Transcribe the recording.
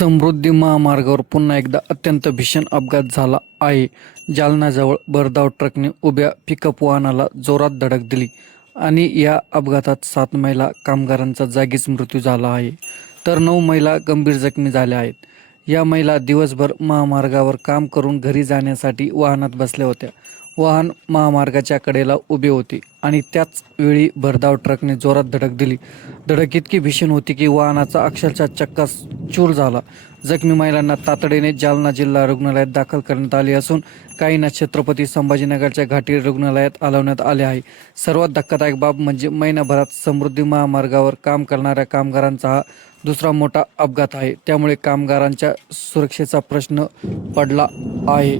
समृद्धी महामार्गावर पुन्हा एकदा अत्यंत भीषण अपघात झाला आहे. जालन्याजवळ भरधाव ट्रकने उभ्या पिकअप वाहनाला जोरात धडक दिली आणि या अपघातात 7 महिला कामगारांचा जागीच मृत्यू झाला आहे, तर 9 महिला गंभीर जखमी झाल्या आहेत. या महिला दिवसभर महामार्गावर काम करून घरी जाण्यासाठी वाहनात बसल्या होत्या. वाहन महामार्गाच्या कडेला उभे होते आणि त्याच वेळी भरधाव ट्रकने जोरात धडक दिली. धडक इतकी भीषण होती की वाहनाचा अक्षरशः चक्का चूर झाला. जखमी महिलांना तातडीने जालना जिल्हा रुग्णालयात दाखल करण्यात आले असून काहींना छत्रपती संभाजीनगरच्या घाटी रुग्णालयात हलवण्यात आले आहे. सर्वात धक्कादायक बाब म्हणजे महिनाभरात समृद्धी महामार्गावर काम करणाऱ्या कामगारांचा हा दुसरा मोठा अपघात आहे. त्यामुळे कामगारांच्या सुरक्षेचा प्रश्न पडला आहे.